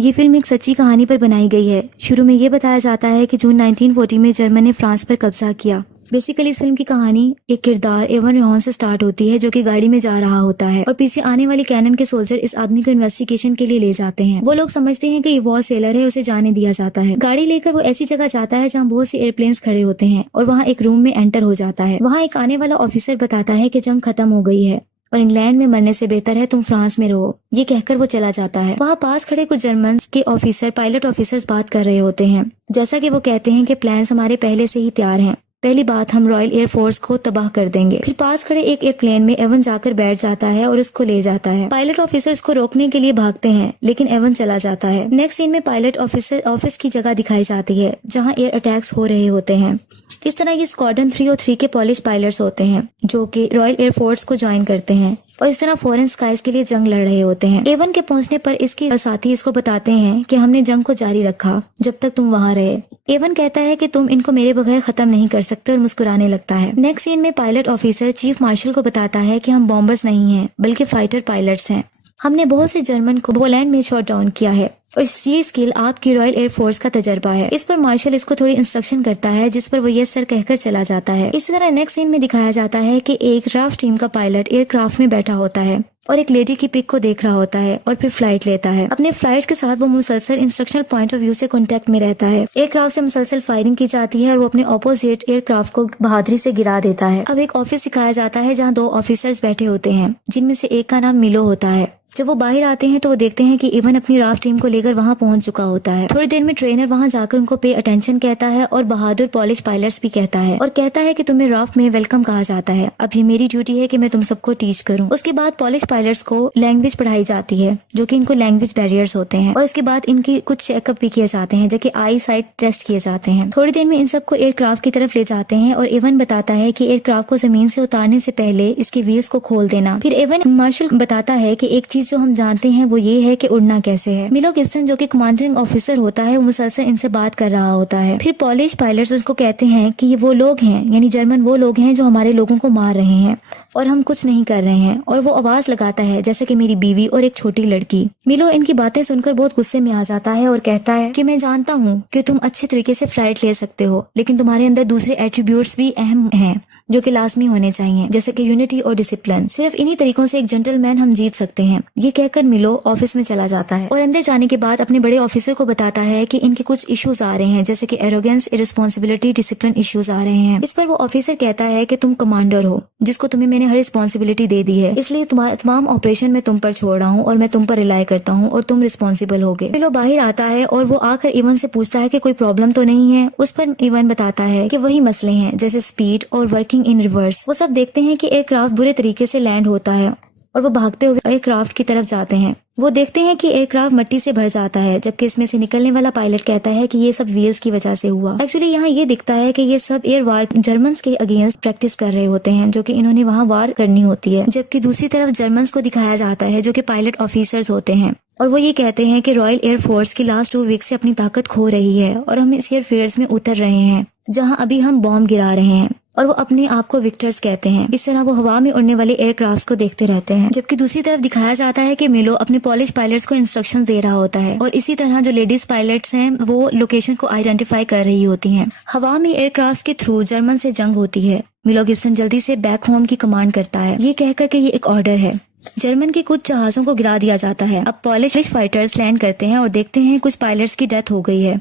ये फिल्म एक सच्ची कहानी पर बनाई गई है। शुरू में ये बताया जाता है कि जून 1940 में जर्मन ने फ्रांस पर कब्जा किया। बेसिकली इस फिल्म की कहानी एक किरदार एवन रेहॉन से स्टार्ट होती है, जो कि गाड़ी में जा रहा होता है और पीछे आने वाली कैनन के सोल्जर इस आदमी को इन्वेस्टिगेशन के लिए ले जाते हैं। वो लोग समझते हैं कि ये वॉर सेलर है, उसे जाने दिया जाता है। गाड़ी लेकर वो ऐसी जगह जाता है जहाँ बहुत से एयरप्लेन्स खड़े होते हैं और वहाँ एक रूम में एंटर हो जाता है। वहाँ एक आने वाला ऑफिसर बताता है कि जंग खत्म हो गई है और इंग्लैंड में मरने से बेहतर है तुम फ्रांस में रहो। ये कहकर वो चला जाता है। वहाँ पास खड़े कुछ जर्मन के ऑफिसर पायलट ऑफिसर्स बात कर रहे होते हैं। जैसा कि वो कहते हैं कि प्लान्स हमारे पहले से ही तैयार हैं। पहली बात, हम रॉयल एयरफोर्स को तबाह कर देंगे। फिर पास खड़े एक एयरप्लेन में एवन जाकर बैठ जाता है और उसको ले जाता है। पायलट ऑफिसर उसको रोकने के लिए भागते हैं, लेकिन एवन चला जाता है। नेक्स्ट सीन में पायलट ऑफिसर ऑफिस की जगह दिखाई जाती है जहाँ एयर अटैक्स हो रहे होते हैं। इस तरह ये स्क्वाड्रन 3 और 3 के पॉलिश पायलट्स होते हैं जो कि रॉयल एयरफोर्स को ज्वाइन करते हैं और इस तरह फॉरेन स्काइज के लिए जंग लड़ रहे होते हैं। एवन के पहुंचने पर इसके साथी इसको बताते हैं कि हमने जंग को जारी रखा जब तक तुम वहां रहे। एवन कहता है कि तुम इनको मेरे बगैर खत्म नहीं कर सकते और मुस्कुराने लगता है। नेक्स्ट सीन में पायलट ऑफिसर चीफ मार्शल को बताता है कि हम बॉम्बर्स नहीं हैं बल्कि फाइटर पायलट्स हैं। हमने बहुत से जर्मन को पोलैंड में शॉट डाउन किया है और ये स्किल आपकी रॉयल एयरफोर्स का तजर्बा है। इस पर मार्शल इसको थोड़ी इंस्ट्रक्शन करता है, जिस पर वो यस सर कहकर चला जाता है। इसी तरह नेक्स्ट सीन में दिखाया जाता है कि एक राफ्ट टीम का पायलट एयरक्राफ्ट में बैठा होता है और एक लेडी की पिक को देख रहा होता है और फिर फ्लाइट लेता है। अपने फ्लाइट के साथ वो मुसलसल इंस्ट्रक्शनल पॉइंट ऑफ व्यू से कांटेक्ट में रहता है। एयरक्राफ्ट से मुसलसल फायरिंग की जाती है और वो अपने ऑपोजिट एयरक्राफ्ट को बहादुरी से गिरा देता है। अब एक ऑफिस दिखाया जाता है जहाँ 2 ऑफिसर्स बैठे होते हैं, जिनमें से एक का नाम मिलो होता है। जब वो बाहर आते हैं तो वो देखते हैं कि इवन अपनी राफ्ट टीम को लेकर वहां पहुंच चुका होता है। थोड़ी देर में ट्रेनर वहां जाकर उनको पे अटेंशन कहता है और बहादुर पॉलिश पायलट्स भी कहता है और कहता है कि तुम्हें राफ्ट में वेलकम कहा जाता है। अब ये मेरी ड्यूटी है कि मैं तुम सबको टीच करूं। उसके बाद पॉलिश पायलट्स को लैंग्वेज पढ़ाई जाती है, जो कि इनको लैंग्वेज बैरियर्स होते हैं और इसके बाद इनकी कुछ चेकअप भी किए जाते हैं, जो कि आई साइट टेस्ट किए जाते हैं। थोड़ी देर में इन सबको एयरक्राफ्ट की तरफ ले जाते हैं और एवन बताता है कि एयरक्राफ्ट को जमीन से उतारने से पहले इसके व्हील्स को खोल देना। फिर एवन मार्शल बताता है कि एक चीज जो हम जानते हैं वो ये है कि उड़ना कैसे है। मिलो गिब्सन जो कि कमांडिंग ऑफिसर होता है वो मुसलसल इनसे बात कर रहा होता है। फिर पॉलिश पायलट्स उसको कहते हैं कि ये वो लोग हैं, यानी जर्मन वो लोग हैं जो हमारे लोगों को मार रहे हैं और हम कुछ नहीं कर रहे हैं। और वो आवाज लगाता है जैसे कि मेरी बीवी और एक छोटी लड़की। मिलो इनकी बातें सुनकर बहुत गुस्से में आ जाता है और कहता है कि मैं जानता हूँ कि तुम अच्छे तरीके से फ्लाइट ले सकते हो, लेकिन तुम्हारे अंदर दूसरे एट्रीब्यूट्स भी अहम हैं जो कि लाजमी होने चाहिए, जैसे कि यूनिटी और डिसिप्लिन। सिर्फ इन्हीं तरीकों से एक जेंटलमैन हम जीत सकते हैं। ये कहकर मिलो ऑफिस में चला जाता है और अंदर जाने के बाद अपने बड़े ऑफिसर को बताता है कि इनके कुछ इश्यूज आ रहे हैं, जैसे कि एरोगेंस, इररिस्पॉन्सिबिलिटी, डिसिप्लिन इश्यूज आ रहे हैं। इस पर वो ऑफिसर कहता है कि तुम कमांडर हो, जिसको तुम्हें मैंने हर रिस्पॉन्सिबिलिटी दे दी है, इसलिए तमाम ऑपरेशन में तुम पर छोड़ रहा हूँ और मैं तुम पर रिलाई करता हूँ और तुम रिस्पॉन्सिबल होगे। मिलो बाहर आता है और वो आकर इवन से पूछता है कि कोई प्रॉब्लम तो नहीं है। उस पर इवन बताता है कि वही मसले हैं, जैसे स्पीड और वर्किंग इन रिवर्स। वो सब देखते हैं कि एयरक्राफ्ट बुरे तरीके से लैंड होता है और वो भागते हुए एयरक्राफ्ट की तरफ जाते हैं। वो देखते हैं कि एयरक्राफ्ट मिट्टी से भर जाता है, जबकि इसमें से निकलने वाला पायलट कहता है कि ये सब व्हील्स की वजह से हुआ। एक्चुअली यहाँ ये दिखता है कि ये सब एयर वार जर्मन्स के अगेंस्ट प्रैक्टिस कर रहे होते हैं, जो कि इन्होंने वहाँ वार करनी होती है। जबकि दूसरी तरफ जर्मन्स को दिखाया जाता है जो कि पायलट ऑफिसर्स होते हैं और वो ये कहते हैं कि रॉयल एयरफोर्स की लास्ट 2 वीक से अपनी ताकत खो रही है और हम इस एयरफील्ड्स में उतर रहे हैं जहाँ अभी हम बॉम्ब गिरा रहे हैं और वो अपने आप को विक्टर्स कहते हैं। इस तरह वो हवा में उड़ने वाले एयरक्राफ्ट्स को देखते रहते हैं। जबकि दूसरी तरफ दिखाया जाता है कि मिलो अपने पॉलिश पायलट्स को इंस्ट्रक्शंस दे रहा होता है और इसी तरह जो लेडीज पायलट्स हैं वो लोकेशन को आइडेंटिफाई कर रही होती हैं। हवा में एयरक्राफ्ट्स के थ्रू जर्मन से जंग होती है। मिलो गिब्सन जल्दी से बैक होम की कमांड करता है, ये कहकर के ये एक ऑर्डर है। जर्मन के कुछ जहाजों को गिरा दिया जाता है। अब पॉलिश फाइटर्स लैंड करते हैं और देखते हैं कुछ पायलट्स की डेथ हो गई है,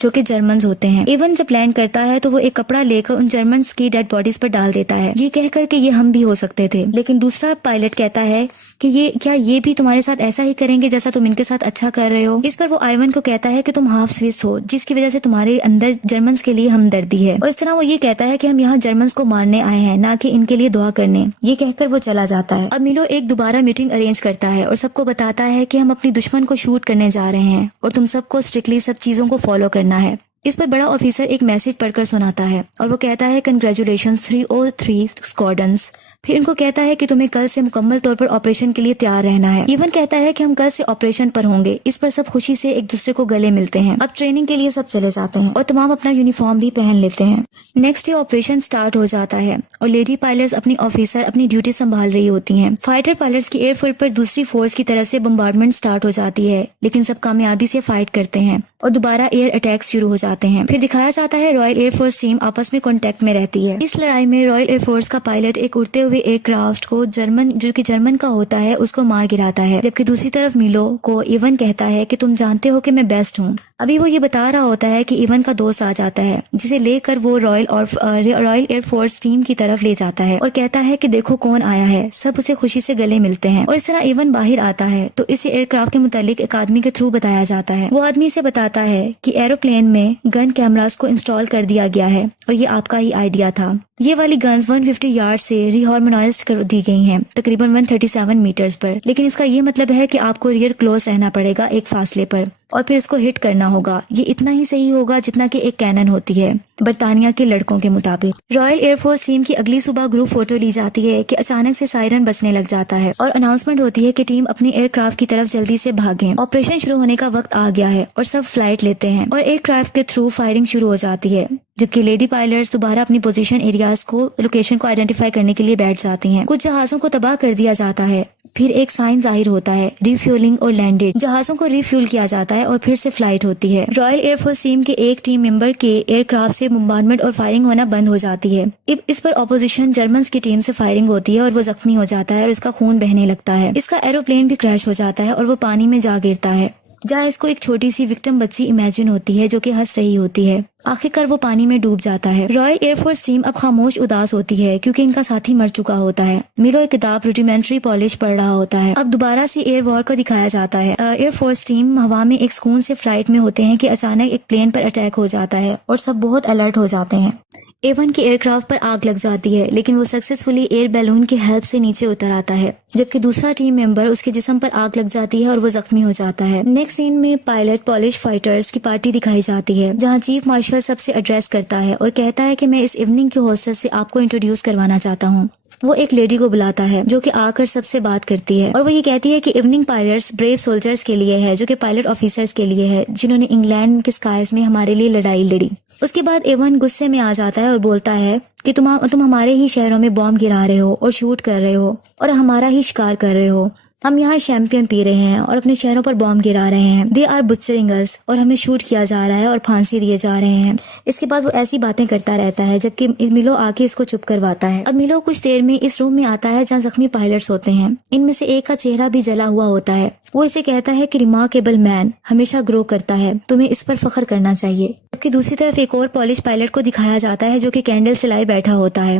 जो कि जर्मन्स होते हैं। इवन जब लैंड करता है तो वो एक कपड़ा लेकर उन जर्मन्स की डेड बॉडीज पर डाल देता है, ये कहकर के ये हम भी हो सकते थे। लेकिन दूसरा पायलट कहता है कि ये भी तुम्हारे साथ ऐसा ही करेंगे जैसा तुम इनके साथ अच्छा कर रहे हो। इस पर वो आइवन को कहता है कि तुम हाफ स्विस हो, जिसकी वजह से तुम्हारे अंदर जर्मन्स के लिए हमदर्दी है। और इस तरह वो ये कहता है कि हम यहाँ जर्मन्स को मारने आए हैं, ना कि इनके लिए दुआ करने। ये कहकर वो चला जाता है। अब मिलो एक दोबारा मीटिंग अरेंज करता है और सबको बताता है कि हम अपनी दुश्मन को शूट करने जा रहे हैं और तुम सबको स्ट्रिक्टली सब चीजों को फॉलो करना है। इस पर बड़ा ऑफिसर एक मैसेज पढ़कर सुनाता है और वो कहता है कंग्रेचुलेशंस 303 स्क्वाड्रंस। फिर इनको कहता है कि तुम्हें कल से मुकम्मल तौर पर ऑपरेशन के लिए तैयार रहना है। इवन कहता है कि हम कल से ऑपरेशन पर होंगे। इस पर सब खुशी से एक दूसरे को गले मिलते हैं। अब ट्रेनिंग के लिए सब चले जाते हैं और तमाम अपना यूनिफॉर्म भी पहन लेते हैं। नेक्स्ट डे ऑपरेशन स्टार्ट हो जाता है और लेडी पायलट्स अपनी ऑफिसर अपनी ड्यूटी संभाल रही होती हैं। फाइटर पायलट्स की एयरफील्ड पर दूसरी फोर्स की तरफ से बम्बार्डमेंट स्टार्ट हो जाती है, लेकिन सब कामयाबी से फाइट करते हैं और दोबारा एयर अटैक्स शुरू हो जाते हैं। फिर दिखाया जाता है रॉयल एयरफोर्स टीम आपस में कांटेक्ट में रहती है। इस लड़ाई में रॉयल एयरफोर्स का पायलट एक उड़ते हुए एयरक्राफ्ट को जो कि जर्मन का होता है उसको मार गिराता है, जबकि दूसरी तरफ मिलो को इवन कहता है कि तुम जानते हो कि मैं बेस्ट हूँ। अभी वो ये बता रहा होता है कि इवन का दोस्त आ जाता है, जिसे लेकर वो रॉयल एयरफोर्स टीम की तरफ ले जाता है और कहता है कि देखो कौन आया है। सब उसे खुशी से गले मिलते हैं और इस तरह इवन बाहर आता है तो इसे एयरक्राफ्ट के मुतालिक एक आदमी के थ्रू बताया जाता है। वो आदमी से बताता है कि एरोप्लेन में गन कैमरास को इंस्टॉल कर दिया गया है और ये आपका ही आइडिया था। ये वाली गन्स 150 यार्ड से रिहार्मोनाइज्ड कर दी गई हैं, तकरीबन 137 मीटर्स पर। लेकिन इसका ये मतलब है कि आपको रियर क्लोज रहना पड़ेगा एक फासले पर और फिर इसको हिट करना होगा। ये इतना ही सही होगा जितना कि एक कैनन होती है बरतानिया के लड़कों के मुताबिक। रॉयल एयरफोर्स टीम की अगली सुबह ग्रुप फोटो ली जाती है कि अचानक से सायरन बजने लग जाता है और अनाउंसमेंट होती है कि टीम अपनी एयरक्राफ्ट की तरफ जल्दी से भागें। ऑपरेशन शुरू होने का वक्त आ गया है और सब फ्लाइट लेते हैं और एयरक्राफ्ट के थ्रू फायरिंग शुरू हो जाती है, जबकि लेडी पायलट्स दोबारा अपनी पोजीशन एरियाज को लोकेशन को आइडेंटिफाई करने के लिए बैठ जाती हैं। कुछ जहाजों को तबाह कर दिया जाता है। फिर एक साइन जाहिर होता है रिफ्यूलिंग और लैंडेड। जहाजों को रिफ्यूल किया जाता है और फिर से फ्लाइट होती है। रॉयल एयरफोर्स टीम के एक टीम मेंबर के एयरक्राफ्ट से बम्बार्डमेंट और फायरिंग होना बंद हो जाती है। इस पर ऑपोजिशन जर्मन्स की टीम से फायरिंग होती है और वो जख्मी हो जाता है और इसका खून बहने लगता है। इसका एरोप्लेन भी क्रैश हो जाता है और वो पानी में जा गिरता है, जहाँ इसको एक छोटी सी विक्टिम बच्ची इमेजिन होती है जो कि हंस रही होती है। आखिरकार वो पानी में डूब जाता है। रॉयल एयरफोर्स टीम अब खामोश उदास होती है क्योंकि इनका साथी मर चुका होता है। मिलो एक किताब रूडिमेंट्री पॉलिश पढ़ रहा होता है। अब दोबारा से एयर वॉर को दिखाया जाता है। एयरफोर्स टीम हवा में एक सुकून से फ्लाइट में होते हैं कि अचानक एक प्लेन पर अटैक हो जाता है और सब बहुत अलर्ट हो जाते हैं। एवन के एयरक्राफ्ट पर आग लग जाती है, लेकिन वो सक्सेसफुली एयर बैलून की हेल्प से नीचे उतर आता है, जबकि दूसरा टीम मेंबर उसके जिस्म पर आग लग जाती है और वो जख्मी हो जाता है। नेक्स्ट सीन में पायलट पॉलिश फाइटर्स की पार्टी दिखाई जाती है, जहां चीफ मार्शल सबसे एड्रेस करता है और कहता है कि मैं इस इवनिंग के होस्टेस से आपको इंट्रोड्यूस करवाना चाहता हूँ। वो एक लेडी को बुलाता है जो कि आकर सबसे बात करती है और वो ये कहती है कि इवनिंग पायलट्स ब्रेव सोल्जर्स के लिए है, जो कि पायलट ऑफिसर्स के लिए है जिन्होंने इंग्लैंड के स्काइज में हमारे लिए लड़ाई लड़ी। उसके बाद एवन गुस्से में आ जाता है और बोलता है कि तुम हमारे ही शहरों में बॉम्ब गिरा रहे हो और शूट कर रहे हो और हमारा ही शिकार कर रहे हो। हम यहाँ शैंपियन पी रहे हैं और अपने शहरों पर बॉम्ब गिरा रहे हैं। दे आर बुचरिंग अस, और हमें शूट किया जा रहा है और फांसी दिए जा रहे हैं। इसके बाद वो ऐसी बातें करता रहता है जबकि मिलो आके इसको चुप करवाता है। अब मिलो कुछ देर में इस रूम में आता है जहाँ जख्मी पायलट्स होते हैं। इनमें से एक का चेहरा भी जला हुआ होता है। वो इसे कहता है कि रिमार्केबल मैन हमेशा ग्रो करता है, तुम्हें इस पर फख्र करना चाहिए। जबकि दूसरी तरफ एक और पॉलिश पायलट को दिखाया जाता है जो कि कैंडल सिलाई बैठा होता है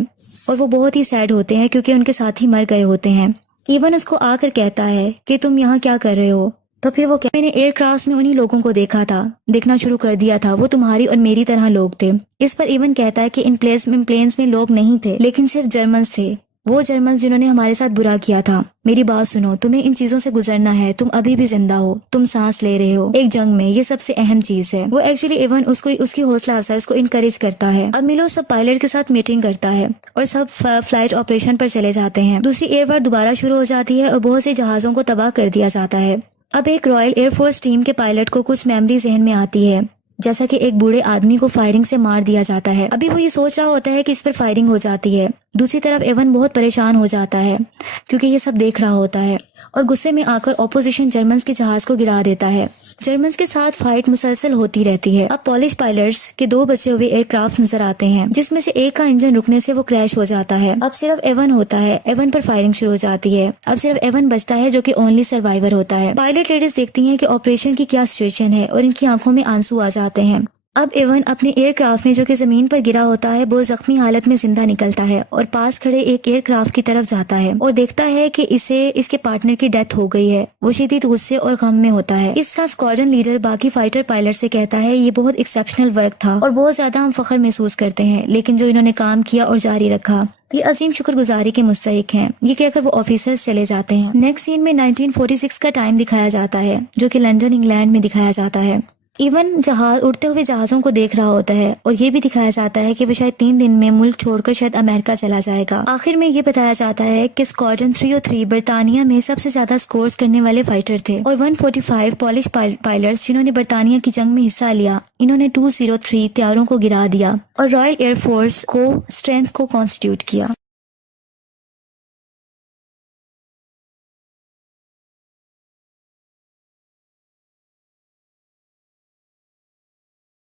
और वो बहुत ही सैड होते हैं क्योंकि उनके साथी मर गए होते हैं। इवन उसको आकर कहता है कि तुम यहाँ क्या कर रहे हो? तो फिर वो मैंने एयरक्राफ्ट में उन्हीं लोगों को देखना शुरू कर दिया था, वो तुम्हारी और मेरी तरह लोग थे। इस पर इवन कहता है कि इन प्लेन्स में लोग नहीं थे, लेकिन सिर्फ जर्मन्स थे, वो जर्मन्स जिन्होंने हमारे साथ बुरा किया था। मेरी बात सुनो, तुम्हें इन चीजों से गुजरना है। तुम अभी भी जिंदा हो, तुम सांस ले रहे हो एक जंग में, ये सबसे अहम चीज है। वो एक्चुअली इवन उसकी हौसला अफजाई उसको इनकरेज करता है। अब मिलो सब पायलट के साथ मीटिंग करता है और सब फ्लाइट ऑपरेशन पर चले जाते हैं। दूसरी एयर वॉर दोबारा शुरू हो जाती है और बहुत से जहाजों को तबाह कर दिया जाता है। अब एक रॉयल एयरफोर्स टीम के पायलट को कुछ मेमोरी जहन में आती है, जैसा कि एक बूढ़े आदमी को फायरिंग से मार दिया जाता है। अभी वो ये सोच रहा होता है कि इस पर फायरिंग हो जाती है। दूसरी तरफ एवन बहुत परेशान हो जाता है क्योंकि ये सब देख रहा होता है और गुस्से में आकर ऑपोजिशन जर्मन्स के जहाज को गिरा देता है। जर्मन्स के साथ फाइट मुसलसल होती रहती है। अब पॉलिश पायलट्स के 2 बचे हुए एयरक्राफ्ट नजर आते हैं, जिसमें से एक का इंजन रुकने से वो क्रैश हो जाता है। अब सिर्फ एवन होता है। एवन पर फायरिंग शुरू हो जाती है। अब सिर्फ एवन बचता है जो कि ओनली सर्वाइवर होता है। पायलट लेडीज देखती हैं कि ऑपरेशन की क्या सिचुएशन है और इनकी आंखों में आंसू आ जाते हैं। अब एवन अपने एयरक्राफ्ट में जो कि जमीन पर गिरा होता है बहुत जख्मी हालत में जिंदा निकलता है और पास खड़े एक एयरक्राफ्ट की तरफ जाता है और देखता है कि इसके पार्टनर की डेथ हो गई है। वो शदीद गुस्से और गम में होता है। इस तरह स्क्वाड्रन लीडर बाकी फाइटर पायलट से कहता है ये बहुत एक्सेप्शनल वर्क था और बहुत ज्यादा हम फख्र महसूस करते हैं, लेकिन जो इन्होंने काम किया और जारी रखा ये अजीम शुक्रगुजारी के मुस्तहिक हैं। ये कहकर वो ऑफिसर्स चले जाते हैं। नेक्स्ट सीन में 1946 का टाइम दिखाया जाता है जो कि लंदन इंग्लैंड में दिखाया जाता है। इवन जहाज उड़ते हुए जहाज़ों को देख रहा होता है और ये भी दिखाया जाता है कि वो शायद 3 दिन में मुल्क छोड़कर शायद अमेरिका चला जाएगा। आखिर में ये बताया जाता है कि स्क्वाड्रन 303 बरतानिया में सबसे ज्यादा स्कोर्स करने वाले फाइटर थे और 145 पॉलिश पायलट्स जिन्होंने बरतानिया की जंग में हिस्सा लिया, इन्होंने 203 तैयारों को गिरा दिया और रॉयल एयरफोर्स को स्ट्रेंथ को कॉन्स्टिट्यूट किया।